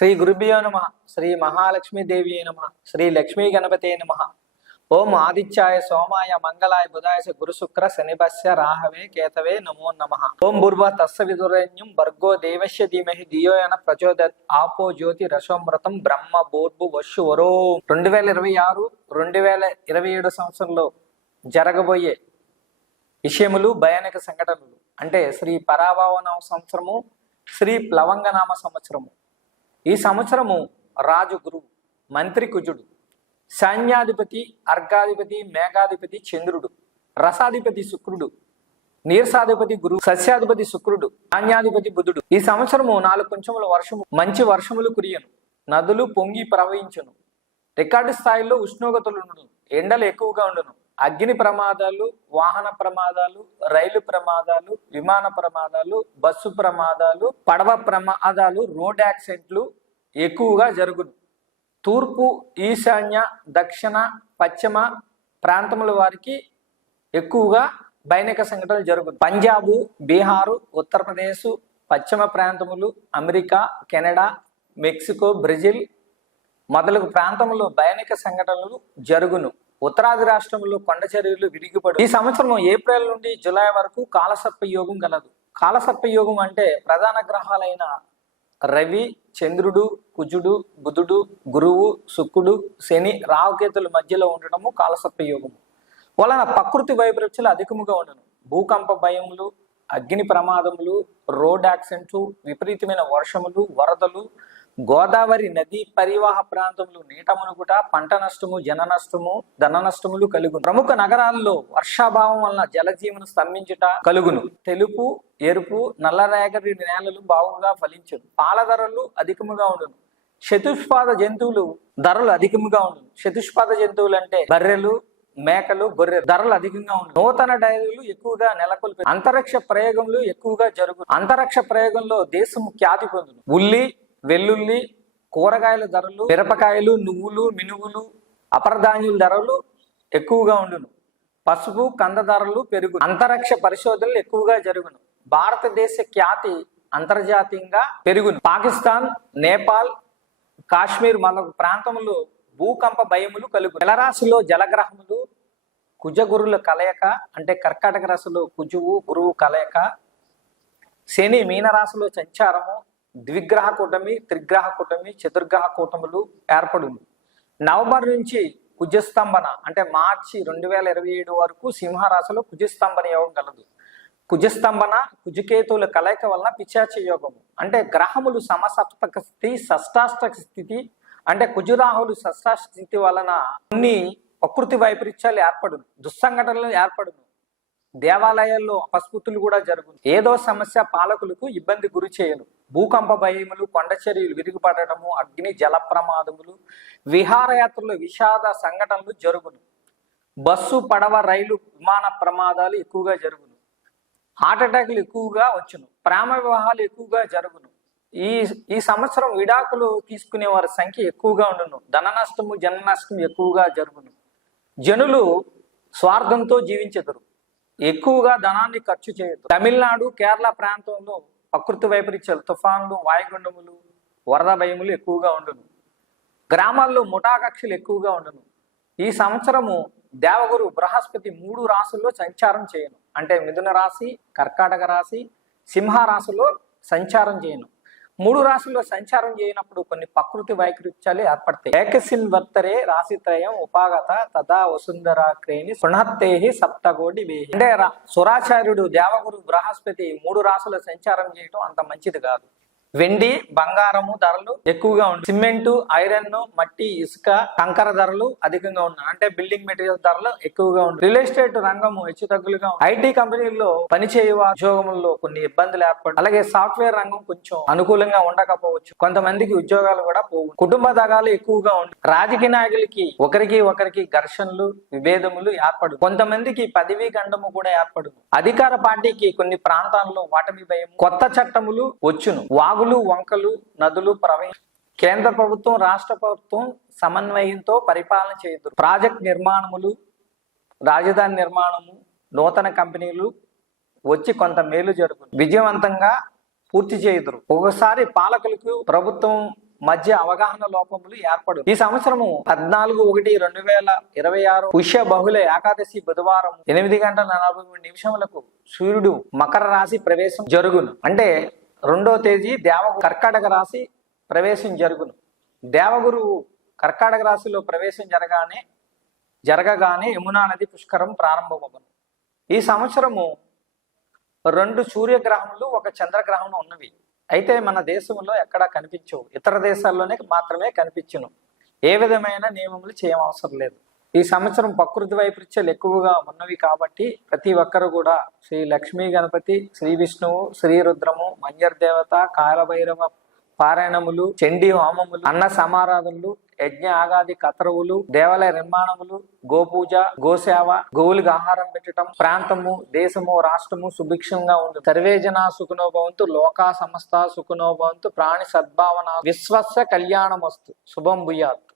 శ్రీ గురుభ్యో నమ. శ్రీ మహాలక్ష్మీదేవి నమ. శ్రీ లక్ష్మీ గణపతే నమ. ఓం ఆదిత్యాయ సోమాయ మంగళాయ బుధాయ గురు శుక్ర శనిభస్య రాహవే కేతవే నమో నమ. ఓం భూర్వ తస్స విదురణ్యం భర్గో దేవస్య ధీమహి ధియోయన ప్రచోదయాత్. ఆపో జ్యోతి రసోమృతం బ్రహ్మ భూర్భు వశు వరో. 2026 2027 సంవత్సరంలో జరగబోయే విషయములు భయానక సంఘటనలు అంటే శ్రీ పరాభవనామ సంవత్సరము, శ్రీ ప్లవంగనామ సంవత్సరము. ఈ సంవత్సరము రాజు గురువు, మంత్రి కుజుడు, సైన్యాధిపతి అర్ఘాధిపతి మేఘాధిపతి చంద్రుడు, రసాధిపతి శుక్రుడు, నీరసాధిపతి గురువు, సస్యాధిపతి శుక్రుడు, ధాన్యాధిపతి బుధుడు. ఈ సంవత్సరము 4 కొంచెముల వర్షము, మంచి వర్షములు కురియను, నదులు పొంగి ప్రవహించును, రికార్డు స్థాయిలో ఉష్ణోగ్రతలు ఉండును, ఎండలు ఎక్కువగా ఉండును, అగ్ని ప్రమాదాలు, వాహన ప్రమాదాలు, రైలు ప్రమాదాలు, విమాన ప్రమాదాలు, బస్సు ప్రమాదాలు, పడవ ప్రమాదాలు, రోడ్ యాక్సిడెంట్లు ఎక్కువగా జరుగును. తూర్పు, ఈశాన్య, దక్షిణ, పశ్చిమ ప్రాంతముల వారికి ఎక్కువగా భయానక సంఘటనలు జరుగును. పంజాబు, బీహారు, ఉత్తరప్రదేశ్, పశ్చిమ ప్రాంతములు, అమెరికా, కెనడా, మెక్సికో, బ్రెజిల్ మొదలగు ప్రాంతంలో భయానక సంఘటనలు జరుగును. ఉత్తరాది రాష్ట్రంలో కొండ చర్యలు విరిగిపడు. ఈ సంవత్సరం ఏప్రిల్ నుండి జూలై వరకు కాలసర్ప యోగం కలదు. కాలసర్ప యోగం అంటే ప్రధాన గ్రహాలైన రవి, చంద్రుడు, కుజుడు, బుధుడు, గురువు, శుక్రుడు, శని, రాహుకేతుల మధ్యలో ఉండటము కాలసర్ప యోగము వలన ప్రకృతి వైపరీత్యాలు అధికముగా ఉండను. భూకంప భయములు, అగ్ని ప్రమాదములు, రోడ్ యాక్సిడెంట్లు, విపరీతమైన వర్షములు, వరదలు, గోదావరి నది పరివాహ ప్రాంతములు నీట మునుగుట, పంట నష్టము, జన నష్టము, ధన నష్టములు కలుగును. ప్రముఖ నగరాల్లో వర్షాభావం వలన జలజీవన స్తంభించుట కలుగును. తెలుపు, ఎరుపు, నల్లరేగడి నేలలు బాగుగా ఫలించును. పాల ధరలు అధికముగా ఉండును. చతుష్పాద జంతువులు ధరలు అధికముగా ఉండును. చతుష్పాద జంతువులు అంటే బర్రెలు, మేకలు, గొర్రెలు ధరలు అధికంగా ఉండు. నూతన డైరీలు ఎక్కువగా నెలకొల్పి అంతరిక్ష ప్రయోగములు ఎక్కువగా జరుగును. అంతరిక్ష ప్రయోగంలో దేశము ఖ్యాతి పొందును. ఉల్లి, వెల్లుల్లి, కూరగాయల ధరలు, మిరపకాయలు, నువ్వులు, మినుగులు, అపరధాన్యుల ధరలు ఎక్కువగా ఉండును. పసుపు, కంద ధరలు పెరుగును. అంతరిక్ష పరిశోధనలు ఎక్కువగా జరుగును. భారతదేశ ఖ్యాతి అంతర్జాతీయంగా పెరుగును. పాకిస్తాన్, నేపాల్, కాశ్మీర్ మొదలగు ప్రాంతంలో భూకంప భయములు కలుగు. జలరాశిలో జలగ్రహములు కుజగురుల కలయిక అంటే కర్కాటక రాశిలో కుజువు గురువు కలయిక, శని మీనరాశిలో సంచారము, ద్విగ్రహ కూటమి, త్రిగ్రహ కూటమి, చతుర్గ్రహ కూటములు ఏర్పడింది. నవంబర్ నుంచి కుజస్తంభన అంటే మార్చి 2027 వరకు సింహరాశిలో కుజస్తంభన యోగం కలదు. కుజస్తంభన కుజకేతువుల కలయిక వలన పిశాచ యోగము అంటే గ్రహములు సమసప్తక స్థితి, షష్టాష్టక స్థితి అంటే కుజరాహులు షష్టాష్టక స్థితి వలన కొన్ని ప్రకృతి వైపరీత్యాలు ఏర్పడును, దుస్సంఘటనలు ఏర్పడును. దేవాలయాల్లో అపస్ఫుతులు కూడా జరుగును. ఏదో సమస్య పాలకులకు ఇబ్బంది గురి చేయను. భూకంప భయములు, కొండ చర్యలు విరిగిపడటము, అగ్ని జల ప్రమాదములు, విహారయాత్రలో విషాద సంఘటనలు జరుగును. బస్సు, పడవ, రైలు, విమాన ప్రమాదాలు ఎక్కువగా జరుగును. హార్ట్ అటాక్లు ఎక్కువగా వచ్చును. ప్రేమ వివాహాలు ఎక్కువగా జరుగును. ఈ సంవత్సరం విడాకులు తీసుకునే వారి సంఖ్య ఎక్కువగా ఉండును. ధన నష్టము, జన నష్టం ఎక్కువగా జరుగును. జనులు స్వార్థంతో జీవించెదరు, ఎక్కువగా ధనాన్ని ఖర్చు చేయదు. తమిళనాడు, కేరళ ప్రాంతంలో ప్రకృతి వైపరీత్యాలు, తుఫాన్లు, వాయుగుండములు, వరద భయములు ఎక్కువగా ఉండును. గ్రామాల్లో ముఠాకక్షలు ఎక్కువగా ఉండును. ఈ సంవత్సరము దేవగురు బృహస్పతి 3 రాశుల్లో సంచారం చేయను అంటే మిథున రాశి, కర్కాటక రాశి, సింహ రాశిలో సంచారం చేయను. 3 రాశుల్లో సంచారం చేయనప్పుడు కొన్ని ప్రకృతి వైపరీత్యాలు ఏర్పడతాయి. ఏకసిన్ వర్తరే రాశిత్రయం ఉపాగత తదా వసుంధరాక్రేణి సునహత్తేహి సప్తకోటి వేహి అంటే సురాచార్యుడు దేవగురు బృహస్పతి 3 రాశుల సంచారం చేయటం అంత మంచిది కాదు. వెండి, బంగారము ధరలు ఎక్కువగా ఉంటుంది. సిమెంటు, ఐరన్, మట్టి, ఇసుక, కంకర ధరలు అధికంగా ఉన్నాయి అంటే బిల్డింగ్ మెటీరియల్ ధరలు ఎక్కువగా ఉంటుంది. రియల్ ఎస్టేట్ రంగము హెచ్చుతగ్గులుగా ఉంది. ఐటీ కంపెనీల్లో పనిచేయ ఉద్యోగంలో కొన్ని ఇబ్బందులు ఏర్పడి, అలాగే సాఫ్ట్వేర్ రంగం కొంచెం అనుకూలంగా ఉండకపోవచ్చు. కొంతమందికి ఉద్యోగాలు కూడా పోవు. కుటుంబ దగాలు ఎక్కువగా ఉంటాయి. రాజకీయ నాయకులకి ఒకరికి ఘర్షణలు, విభేదములు ఏర్పడు. కొంతమందికి పదవీ గండము కూడా ఏర్పడు. అధికార పార్టీకి కొన్ని ప్రాంతాల్లో ఓటమి భయం, కొత్త చట్టములు వచ్చును. వాగులు, వంకలు, నదులు ప్రవహించు. కేంద్ర ప్రభుత్వం, రాష్ట్ర ప్రభుత్వం సమన్వయంతో పరిపాలన చేయదు. ప్రాజెక్ట్ నిర్మాణములు, రాజధాని నిర్మాణము, నూతన కంపెనీలు వచ్చి కొంత మేలు జరుగును. విజయవంతంగా పూర్తి చేయుదురు. ఒకసారి పాలకులకు ప్రభుత్వం మధ్య అవగాహన లోపములు ఏర్పడు. ఈ సంవత్సరము 14/1/2026 పుష్య బహుళ ఏకాదశి బుధవారం 8:43 సూర్యుడు మకర రాశి ప్రవేశం జరుగును. అంటే 2వ తేదీ దేవగురు కర్కాటక రాశి ప్రవేశం జరుగును. దేవగురువు కర్కాటక రాశిలో ప్రవేశం జరగగానే యమునా నది పుష్కరం ప్రారంభమవును. ఈ సంవత్సరము 2 సూర్యగ్రహములు 1 చంద్రగ్రహం ఉన్నవి. అయితే మన దేశంలో ఎక్కడా కనిపించవు, ఇతర దేశాల్లోనే మాత్రమే కనిపించును. ఏ విధమైన నియమములు చేయవసరం లేదు. ఈ సంవత్సరం ప్రకృతి వైపరీత్యాలు ఎక్కువగా ఉన్నవి కాబట్టి ప్రతి ఒక్కరు కూడా శ్రీ లక్ష్మీ గణపతి, శ్రీ విష్ణువు, శ్రీ రుద్రము, మంజర్దేవత, కాలభైరవ పారాయణములు, చండీ హోమములు, అన్న సమారాధనలు, యజ్ఞ ఆగాది కతరువులు, దేవాలయ నిర్మాణములు, గోపూజ, గోసేవ, గోవులకు ఆహారం పెట్టడం, ప్రాంతము, దేశము, రాష్ట్రము సుభిక్షంగా ఉంది. సర్వేజన సుఖనోభవంతు, లోకా సమస్త సుఖనోభవంతు, ప్రాణి సద్భావన, విశ్వస్య కళ్యాణమస్తు, శుభం భూయాత్.